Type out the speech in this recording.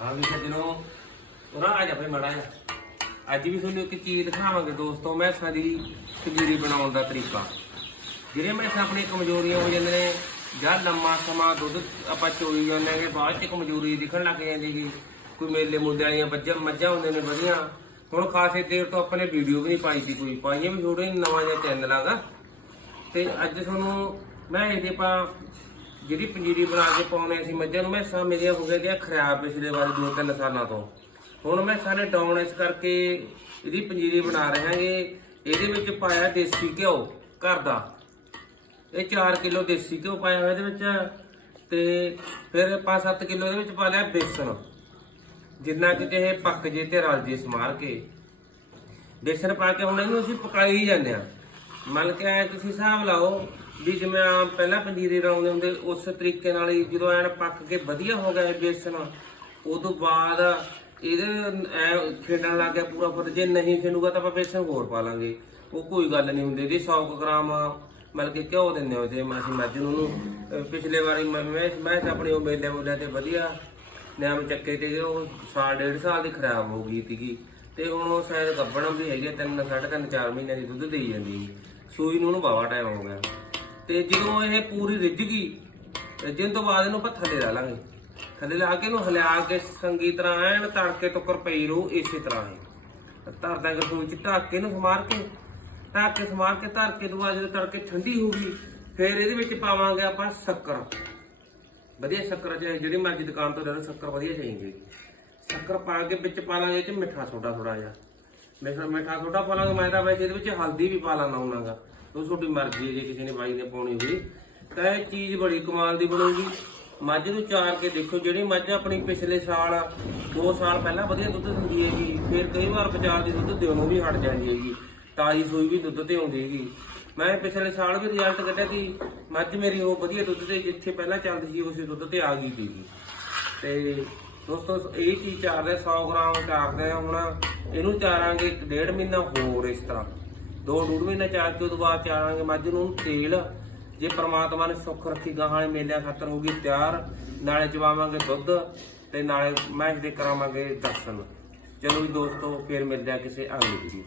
ਹਾਂ ਵੀ ਸੱਜਣੋ ਉਹਨਾਂ ਆ ਜਾ ਫੇ ਮੜਾ ਜਾ ਅੱਜ ਵੀ ਤੁਹਾਨੂੰ ਇੱਕ ਚੀਜ਼ ਦਿਖਾਵਾਂਗੇ ਦੋਸਤੋ, ਮੈਸਾਂ ਦੀ ਖਜੂਰੀ ਬਣਾਉਣ ਦਾ ਤਰੀਕਾ। ਜਿਹੜੇ ਮੈਸਾਂ ਆਪਣੀ ਕਮਜ਼ੋਰੀਆਂ ਹੋ ਜਾਂਦੇ ਨੇ, ਜਾਂ ਲੰਮਾ ਸਮਾਂ ਦੁੱਧ ਆਪਾਂ ਚੋਈ ਜਾਂਦੇ ਹੈਗੇ, ਬਾਅਦ ਚ ਕਮਜ਼ੋਰੀ ਦਿਖਣ ਲੱਗ ਜਾਂਦੀ ਜੀ ਕੋਈ ਮੇਲੇ ਮੁੱਦੇ ਵਾਲੀਆਂ ਮੱਝਾਂ ਮੱਝਾਂ ਹੁੰਦੇ ਨੇ ਵਧੀਆ। ਹੁਣ ਖਾਸੇ ਦੇਰ ਤੋਂ ਆਪਾਂ ਨੇ ਵੀਡੀਓ ਵੀ ਨਹੀਂ ਪਾਈ ਸੀ ਕੋਈ। ਪਾਈਆਂ ਵੀ ਛੋੜੇ ਨਵਾਂ ਜਿਹਾ ਚੈਨਲ ਆਗਾ ਤੇ ਅੱਜ ਤੁਹਾਨੂੰ ਮੈਂ ਇਹਦੇ ਪਾ ਜਿਹੜੀ ਪੰਜੀਰੀ ਬਣਾ ਕੇ ਪਾਉਣੇ ਸੀ ਮੱਝਾਂ ਨੂੰ, ਮੈਸਾਂ ਮੇਰੀਆਂ ਹੋ ਗਈਆਂ ਖਰਾਬ ਪਿਛਲੇ ਵਾਰ ਦੋ ਤਿੰਨ ਸਾਲਾਂ ਤੋਂ। ਹੁਣ ਮੈਂ ਸਾਰੇ ਡਾਊਨ ਇਸ ਕਰਕੇ ਇਹਦੀ ਪੰਜੀਰੀ ਬਣਾ ਰਹੇ ਇਹਦੇ ਵਿੱਚ ਪਾਇਆ ਦੇਸੀ ਘਿਓ ਘਰ ਦਾ। ਇਹ 4 ਕਿਲੋ ਦੇਸੀ ਘਿਓ ਪਾਇਆ ਹੋਇਆ ਇਹਦੇ ਵਿੱਚ ਤੇ ਫਿਰ 5-7 ਕਿਲੋ ਇਹਦੇ ਵਿੱਚ ਪਾ ਲਿਆ ਬੇਸਣ। ਜਿੰਨਾ ਕਿ ਇਹ ਪੱਕ ਜੇ ਤੇ ਰਲ ਜੇ ਸਮਾਰ ਕੇ। ਬੇਸਣ ਪਾ ਕੇ ਹੁਣ ਇਹਨੂੰ ਅਸੀਂ ਪਕਾਈ ਹੀ ਜਾਂਦੇ ਆ ਮੰਨ ਕੇ ਆਏ ਤੁਸੀਂ ਹਿਸਾਬ ਲਾਓ ਵੀ ਜਿਵੇਂ ਆਮ ਪਹਿਲਾਂ ਪੰਜੀਰੇ ਲਾਉਂਦੇ ਹੁੰਦੇ ਉਸ ਤਰੀਕੇ ਨਾਲ ਹੀ ਜਦੋਂ ਐਨ ਪੱਕ ਕੇ ਵਧੀਆ ਹੋ ਗਿਆ ਇਹ ਬੇਸਣ ਉਹ ਤੋਂ ਬਾਅਦ ਇਹਦੇ ਐ ਖੇਡਣ ਲੱਗ ਗਿਆ ਪੂਰਾ ਫੁੱਟ। ਜੇ ਨਹੀਂ ਖੇਡੂਗਾ ਤਾਂ ਆਪਾਂ ਬੇਸਣ ਹੋਰ ਪਾ ਲਾਂਗੇ। ਉਹ ਕੋਈ ਗੱਲ ਨਹੀਂ ਹੁੰਦੀ। ਇਹਦੀ 100 ਕੁ ਗ੍ਰਾਮ ਮਤਲਬ ਕਿ ਘਿਓ ਦਿੰਦੇ ਹੋ ਜੇ ਅਸੀਂ ਮੱਝ ਨੂੰ ਉਹਨੂੰ ਪਿਛਲੇ ਵਾਰੀ ਮੈਂ ਮੈਂ ਮੈਂ ਆਪਣੀ ਉਹ ਮੇਲੇ ਮੁੱਲਿਆਂ ਤੇ ਵਧੀਆ ਨਿਆਮ ਚੱਕੇ ਤੇ ਉਹ ਸਾਲ ਡੇਢ ਸਾਲ ਦੀ ਖਰਾਬ ਹੋ ਗਈ ਸੀਗੀ। ਤੇ ਹੁਣ ਉਹ ਸ਼ਾਇਦ ਗੱਬਣ ਵੀ ਹੈਗੀ ਆ, ਤਿੰਨ ਸਾਢੇ ਤਿੰਨ ਚਾਰ ਮਹੀਨੇ ਦੀ ਦੁੱਧ ਦੇਈ ਜਾਂਦੀ ਸੀ। ਸੂਈ ਨੂੰ ਉਹਨੂੰ ਬਾਵਾ ਟਾਈਮ ਹੋ ਗਿਆ। ਤੇ ਜਦੋਂ ਇਹ ਪੂਰੀ ਰਿੱਝ ਗਈ ਰਿੱਝਣ ਤੋਂ ਬਾਅਦ ਇਹਨੂੰ ਆਪਾਂ ਥੱਲੇ ਲਾ ਲਾਂਗੇ। ਥੱਲੇ ਲਾ ਕੇ ਇਹਨੂੰ ਹਿਲਾ ਕੇ ਸੰਗੀ ਤਰ੍ਹਾਂ ਐਨ ਤੜਕੇ ਤੋਂ ਪਈ ਰਹੂ ਇਸੇ ਤਰ੍ਹਾਂ ਹੀ ਧਰਦਾ ਦਾਂਗੇ ਰਸੋਈ ਚ ਢੱਕ ਕੇ ਇਹਨੂੰ ਸਮਾਰ ਕੇ, ਢੱਕ ਕੇ ਸਮਾਰ ਕੇ ਧਰ ਕੇ ਤੋਂ ਬਾਅਦ ਜਦੋਂ ਤੜਕੇ ਠੰਡੀ ਹੋ ਗਈ, ਫਿਰ ਇਹਦੇ ਵਿੱਚ ਪਾਵਾਂਗੇ ਆਪਾਂ ਸ਼ੱਕਰ। ਵਧੀਆ ਸ਼ੱਕਰ ਚਾਹੇ ਜਿਹੜੀ ਮਰਜ਼ੀ ਦੁਕਾਨ ਤੋਂ ਲੈ ਲਓ, ਸ਼ੱਕਰ ਵਧੀਆ ਚਾਹੀਦੀ। ਹੈ ਸ਼ੱਕਰ ਪਾ ਕੇ ਵਿੱਚ ਪਾ ਲਾਂਗੇ ਇਹ ਚ ਮਿੱਠਾ ਸੋਡਾ ਥੋੜਾ ਜਿਹਾ। ਮਿੱਠਾ ਮਿੱਠਾ ਸੋਡਾ ਪਾ ਲਾਂਗੇ ਮੈਂ ਤਾਂ ਵੈਸੇ ਇਹਦੇ ਵਿੱਚ ਹਲਦੀ ਵੀ ਪਾ ਲੈਣਾ ਹੁੰਨਾਗਾ ਉਹ ਤੁਹਾਡੀ ਮਰਜ਼ੀ ਹੈ ਜੇ ਕਿਸੇ ਨੇ ਬਾਈ ਨੇ ਪਾਉਣੀ ਹੋਈ। ਤਾਂ ਇਹ ਚੀਜ਼ ਬੜੀ ਕਮਾਲ ਦੀ ਬਣੂਗੀ। ਮੱਝ ਨੂੰ ਚਾਰ ਕੇ ਦੇਖੋ, ਜਿਹੜੀ ਮੱਝ ਆਪਣੀ ਪਿਛਲੇ ਸਾਲ 2 ਸਾਲ ਪਹਿਲਾਂ ਵਧੀਆ ਦੁੱਧ ਦਿੰਦੀ ਹੈਗੀ, ਫਿਰ ਕਈ ਵਾਰ ਵਿਚਾਰ ਦੀ ਦੁੱਧ ਦੇਣੋਂ ਵੀ ਹਟ ਜਾਂਦੀ ਹੈਗੀ। ਤਾਜੀ ਸੂਈ ਵੀ ਦੁੱਧ ਤੇ ਆਉਂਦੀ ਹੈਗੀ। ਮੈਂ ਪਿਛਲੇ ਸਾਲ ਵੀ ਰਿਜ਼ਲਟ ਕੱਢਿਆ ਸੀ, ਮੱਝ ਮੇਰੀ ਉਹ ਵਧੀਆ ਦੁੱਧ ਤੇ ਜਿੱਥੇ ਪਹਿਲਾਂ ਚੱਲਦੀ ਸੀ, ਉਸੇ ਦੁੱਧ ਤੇ ਆ ਗਈ ਸੀਗੀ। ਤੇ ਦੋਸਤੋ, ਇਹ ਚੀਜ਼ ਚਾਰਦੇ 100 ਗ੍ਰਾਮ ਚਾਰਦੇ ਹੁਣ ਇਹਨੂੰ ਚਾਰਾਂਗੇ ਇੱਕ ਡੇਢ ਮਹੀਨਾ ਹੋਰ ਇਸ ਤਰ੍ਹਾਂ। ਦੋ ਡੂਢ ਮਹੀਨਾ ਚਾਰ ਕੇ ਤੋਂ ਬਾਅਦ ਚਾਰਾਂਗੇ ਮੱਝ ਨੂੰ ਤੇਲ। ਜੇ ਪ੍ਰਮਾਤਮਾ ਨੇ ਸੁੱਖ ਰੱਖੀ ਗਾਹਾਂ ਵਾਲੇ ਮੇਲਿਆਂ ਖਾਤਰ ਹੋਗੀ ਤਿਆਰ, ਨਾਲੇ ਚਵਾਵਾਂਗੇ ਦੁੱਧ ਤੇ ਨਾਲੇ ਮੈਂ ਦੇ ਕਰਾਵਾਂਗੇ ਦਰਸ਼ਨ। ਚਲੋ ਵੀ ਦੋਸਤੋ, ਫੇਰ ਮਿਲਦੇ ਆ ਕਿਸੇ ਅਗਲੀ ਵੀਡੀਓ